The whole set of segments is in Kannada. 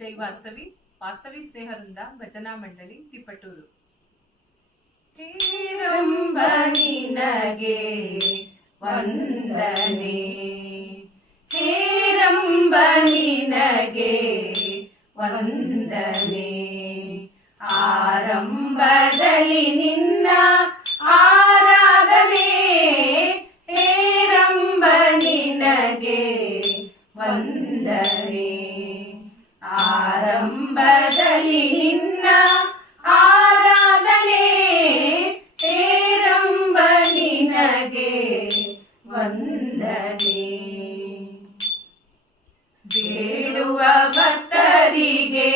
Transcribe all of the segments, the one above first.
ಜೈ ವಾಸವಿ ವಾಸವಿ ಸ್ನೇಹವೃಂದ ಭಜನಾ ಮಂಡಳಿ ತಿಪಟೂರು. ಶ್ರೀರಂಬ ನಿನಗೆ ವಂದನೆ, ಹೇರಂಬ ನಿನಗೆ ವಂದನೆ, ಆರಂಭದಲ್ಲಿ ನಿನ್ನ ಆರಾಧನೆ, ಹೇರಂಬ ನಿನಗೆ ವಂದನೆ, ಆರಂಭದಲ್ಲಿ ನಿನ್ನ ಆರಾಧನೆ, ಹೇರಂಬ ನಿನಗೆ ವಂದನೆ. ಬೇಡುವ ಭಕ್ತರಿಗೆ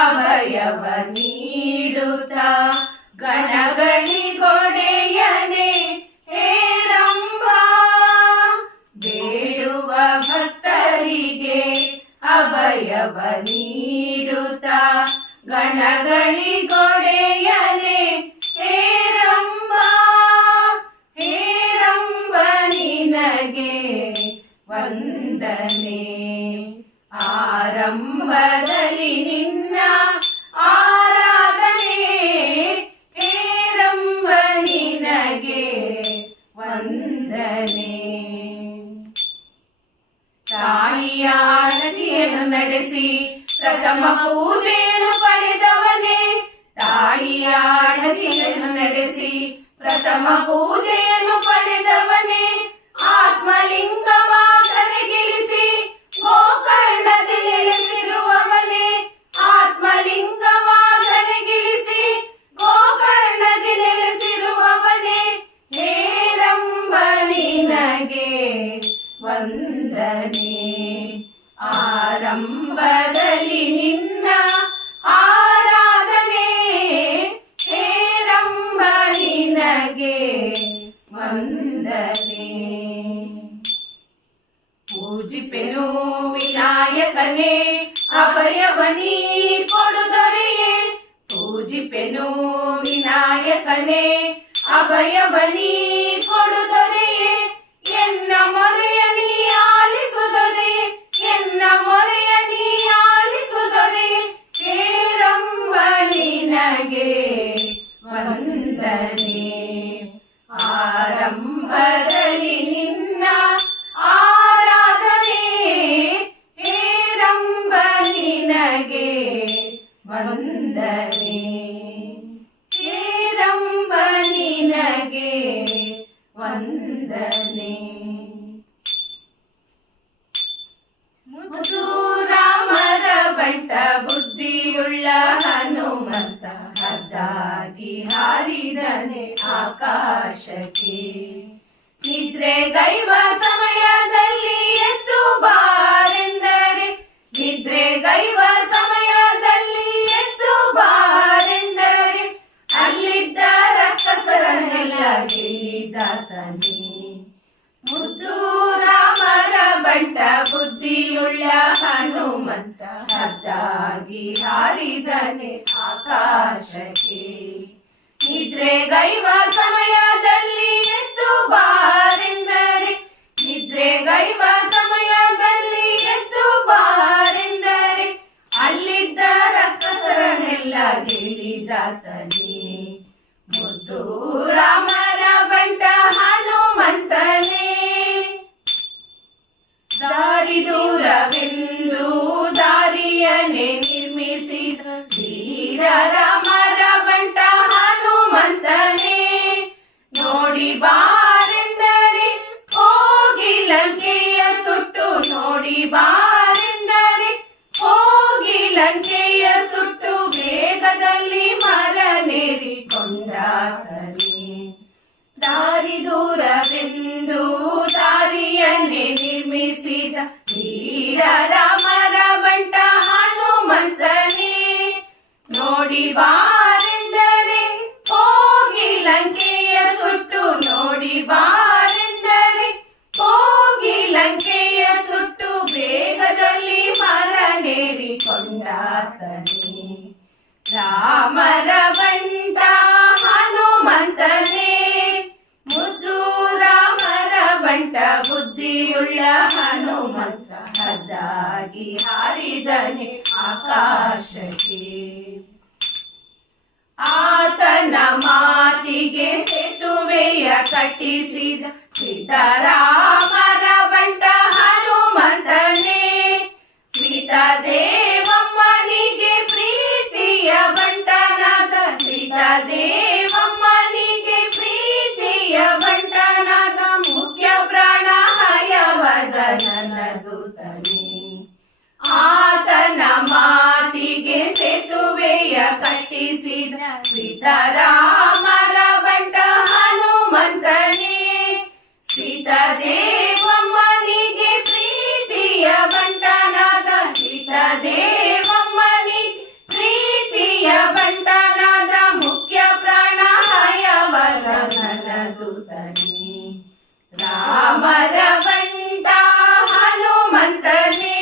ಅಭಯವ ನೀಡುತ್ತಾ ಗಣಗಳಿಗೊಡೆಯನೆ ಹೇರಂಬ, ಬೇಡುವ ಭಕ್ತರಿಗೆ ಅಭಯವ ನೀಡುತ್ತಾ ಗಣಗಳಿಗೊಡೆಯನೆ ಹೇರಂಬ, ಹೇರಂಬ ನಿನಗೆ ವಂದನೆ, ಆರಂಭದಲ್ಲಿ ನಿನ್ನ ಆರಾಧನೆ, ಹೇರಂಬ ನಿನಗೆ ವಂದನೆ. ತಾಯಿಯ ಆರತಿಯನ್ನು ನಡೆಸಿ ಪ್ರಥಮ ಪೂಜೆಯನ್ನು ಪಡೆದವನೇ, ತಾಯಿಯ ಆರತಿಯನ್ನು ನಡೆಸಿ ಪ್ರಥಮ ಪೂಜೆಯನ್ನು ಪಡೆದವನೇ, ಆತ್ಮಲಿಂಗವ ಧರೆಗಿಳಿಸಿ ಗೋಕರ್ಣದಲ್ಲಿ ನೆಲೆಸಿರುವವನೇ, ಆತ್ಮಲಿಂಗವ ಧರೆಗಿಳಿಸಿ ಗೋಕರ್ಣದಲ್ಲಿ ನೆಲೆಸಿರುವವನೇ, ಹೇರಂಬ ನಿನಗೆ ವಂದನೆ, ಆರಂಭದಲ್ಲಿ ನಿನ್ನ ಆರಾಧನೆ, ಹೇರಂಬ ನಿನಗೆ ವಂದನೆ. ಪೂಜಿಪೆನು ವಿನಾಯಕನೇ ಅಭಯವನಿ ಕೊಡುದೊರೆಯೇ, ಪೂಜಿಪೆನು ವಿನಾಯಕನೇ ಅಭಯವನಿ ಕೊಡುದೊರೆಯೇ, ಎನ್ನ ಮೊರೆಯ ನೀ ಆಲಿಸುದರೆ, ಎನ್ನ ಮೊರೆಯ ನೀ ಆಲಿಸುದರೆ, ಹೇರಂಬ ನಿನಗೆ ವಂದನೆ, ಆರಂಭದಲ್ಲಿ ನಿನ್ನ ಆರಾಧನೆ, ಹೇರಂಬ ನಿನಗೆ ವಂದನೆ, ಹೇರಂಬ ನಿನಗೆ ವಂದನೆ. ಮುದ್ದು ರಾಮರ ಬಂಟ ಬುದ್ಧಿಯುಳ್ಳ ಹನುಮಂತ ಹದ್ದಾಗಿ ಹಾರಿದನೆ ಆಕಾಶಕ್ಕೆ, ನಿದ್ರೆಗೈವ ಸಮಯದಲ್ಲಿ ಎದ್ದು ಬಾರೆಂದರೆ, ನಿದ್ರೆಗೈವ ಸಮಯದಲ್ಲಿ ಎದ್ದು ಬಾರೆಂದರೆ, ಅಲ್ಲಿದ್ದ ರಕ್ಕಸರನ್ನೆಲ್ಲ ಗೆಲ್ಲಿದಾತನೇ. ಮುದ್ದು ರಾಮರ ಬಂಟ ಬುದ್ಧಿಯುಳ್ಳ ಹನುಮಂತ ಹದ್ದಾಗಿ ಹಾರಿದನೆ ಆಕಾಶಕ್ಕೆ, ನಿದ್ರೆಗೈವ ಸಮಯದಲ್ಲಿ ಎದ್ದು ಬಾರೆಂದರೆ, ನಿದ್ರೆಗೈವ ಸಮಯದಲ್ಲಿ ಎದ್ದು ಬಾರೆಂದರೆ, ಅಲ್ಲಿದ್ದ ರಕ್ಕಸರನ್ನೆಲ್ಲ ಗೆಲ್ಲಿದಾತನೇ. ಮುದ್ದು ರಾಮರ ಬಂಟ ಹನುಮಂತನೇ, ದಾರಿ ದೂರವೆಂದು ದಾರಿಯನ್ನೇ ನಿರ್ಮಿಸಿದ ಧೀರ ರಾಮರ ಬಂಟ ಹನುಮಂತನೇ, ನೋಡಿ ಬಾರೆಂದರೆ ಹೋಗಿ ಲಂಕೆಯ ಸುಟ್ಟು, ನೋಡಿ ಬಾರೆಂದರೆ ಹೋಗಿ ಲಂಕೆಯ ಸುಟ್ಟು, ವೇಗದಲ್ಲಿ ಮರನೇರಿಕೊಂಡಾತನೇ. ದಾರಿ ದೂರವೆಂದು ದಾರಿಯನ್ನೇ ನಿರ್ಮಿಸಿದ ಧೀರ ರಾಮರ ಬಂಟ ಹನುಮಂತನೇ, ನೋಡಿ ಬಾರೆಂದರೆ ಹೋಗಿ ಲಂಕೆಯ ಸುಟ್ಟು, ನೋಡಿ ಬಾರೆಂದರೆ ಹೋಗಿ ಲಂಕೆಯ ಸುಟ್ಟು, ವೇಗದಲ್ಲಿ ಮರನೇರಿಕೊಂಡಾತನೇ. ರಾಮರ ಬಂಟ ಹನುಮಂತನೇ, ಮುದ್ದು ರಾಮರ ಬಂಟ ಬುದ್ಧಿಯುಳ್ಳ ಹನುಮಂತ ಹದ್ದಾಗಿ ಹಾರಿದನೆ ಆಕಾಶಕ್ಕೆ. ಆತನ ಮಾತಿಗೆ ಸೇತುವೆಯ ಕಟ್ಟಿಸಿದ ಸೀತಾರಾಮರ ಬಂಟ ಹನುಮಂತನೇ. ಸೀತಾದೇವಮ್ಮನಿಗೆ ಪ್ರೀತಿಯ ಬಂಟನಾದ, ಸೀತಾದೇವಮ್ಮನಿಗೆ ಪ್ರೀತಿಯ ಬಂಟನಾದ ಮುಖ್ಯ ಪ್ರಾಣ ಹಯವದನನ ದೂತನೇ. ಆತನ ಮಾತಿಗೆ ಸೇತುವೆಯ ಕಟ್ಟಿಸಿದ ಸೀತಾರಾಮರ ಬಂಟ ಹನುಮಂತನೇ. ಸೀತಾದೇವಮ್ಮನಿಗೆ ಪ್ರೀತಿಯ ಬಂಟನಾದ, ಸೀತಾದೇವಮ್ಮನಿಗೆ ಪ್ರೀತಿಯ ಬಂಟನಾದ ಮುಖ್ಯ ಪ್ರಾಣ ಹಯವದನನ ದೂತನೇ. ರಾಮರ ಬಂಟ ಹನುಮಂತನೇ,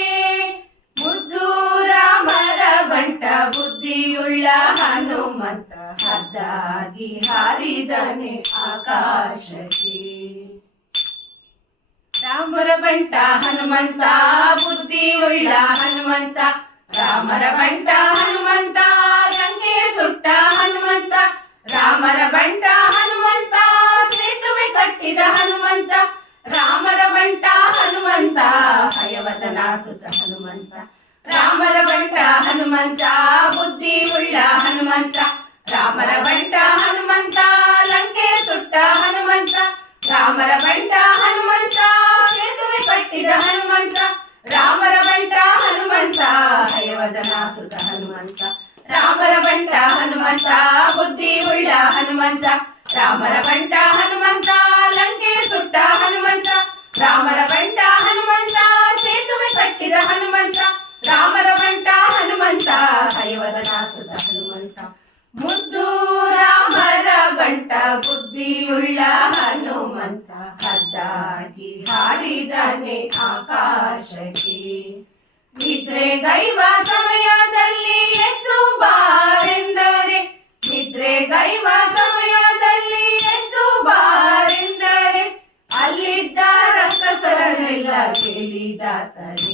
ಮುದ್ದು ರಾಮರ ಬಂಟ ಬುದ್ಧಿಯುಳ್ಳ ಹನುಮಂತ, ಹದ್ದಾಗಿ ಹಾರಿದನೆ ಆಕಾಶಕ್ಕೆ. ರಾಮರ ಬಂಟ ಹನುಮಂತ, ಬುದ್ಧಿಯುಳ್ಳ ಹನುಮಂತ, ರಾಮರ ಬಂಟ ಹನುಮಂತ, ಲಂಕೆ ಸುಟ್ಟ ಹನುಮಂತ. ರಾಮರ ಬಂಟ ಹನುಮಂತ, ಸೇತುವೆ ಕಟ್ಟಿದ ಹನುಮಂತ. ರಾಮರ ಬಂಟ ಹನುಮಂತ, ಹಯವದನ ಸುತ ಹನುಮಂತ. ರಾಮರ ಬಂಟ ಹನುಮಂತ, ಬುದ್ಧಿ ಉಳ್ಳ ಹನುಮಂತ. ರಾಮರ ಬಂಟ ಹನುಮಂತ, ಲಂಕೆ ಸುಟ್ಟ ಹನುಮಂತ. ರಾಮರ ಬಂಟ ಹನುಮಂತ, ಸೇತುವೆ ಕಟ್ಟಿದ ಹನುಮಂತ. ರಾಮರ ಬಂಟ ಹನುಮಂತ, ಹಯವದನ ಸುತ ಹನುಮಂತ. ರಾಮರ ಬಂಟ ಹನುಮಂತ, ಬುದ್ಧಿ ಉಳ್ಳ ಹನುಮಂತ. ರಾಮರ ಬಂಟ ಹನುಮಂತ, ಲಂಕೆ ಸುಟ್ಟ ಹನುಮಂತ. ರಾಮರ ಬಂಟ ಹನುಮಂತ, ಸೇತುವೆ ಕಟ್ಟಿದ ಹನುಮಂತ. ರಾಮರ ಬಂಟ ಹನುಮಂತ, ಹಯವದನ ಸುತ ಹನುಮಂತ. ಮುದ್ದು ರಾಮರ ಬಂಟ ಬುದ್ಧಿಯುಳ್ಳ ಹನುಮಂತ, ಹದ್ದಾಗಿ ಹಾರಿದನೆ ಆಕಾಶಕ್ಕೆ. ನಿದ್ರೆಗೈವ ಸಮಯದಲ್ಲಿ ಎದ್ದು ಬಾರೆಂದರೆ, ನಿದ್ರೆಗೈವ ಸಮಯದಲ್ಲಿ ಎದ್ದು ಬಾರೆಂದರೆ, ಅಲ್ಲಿದ್ದ ರಕ್ಕಸರನ್ನೆಲ್ಲ ಕೇಳಿದಾತನೇ.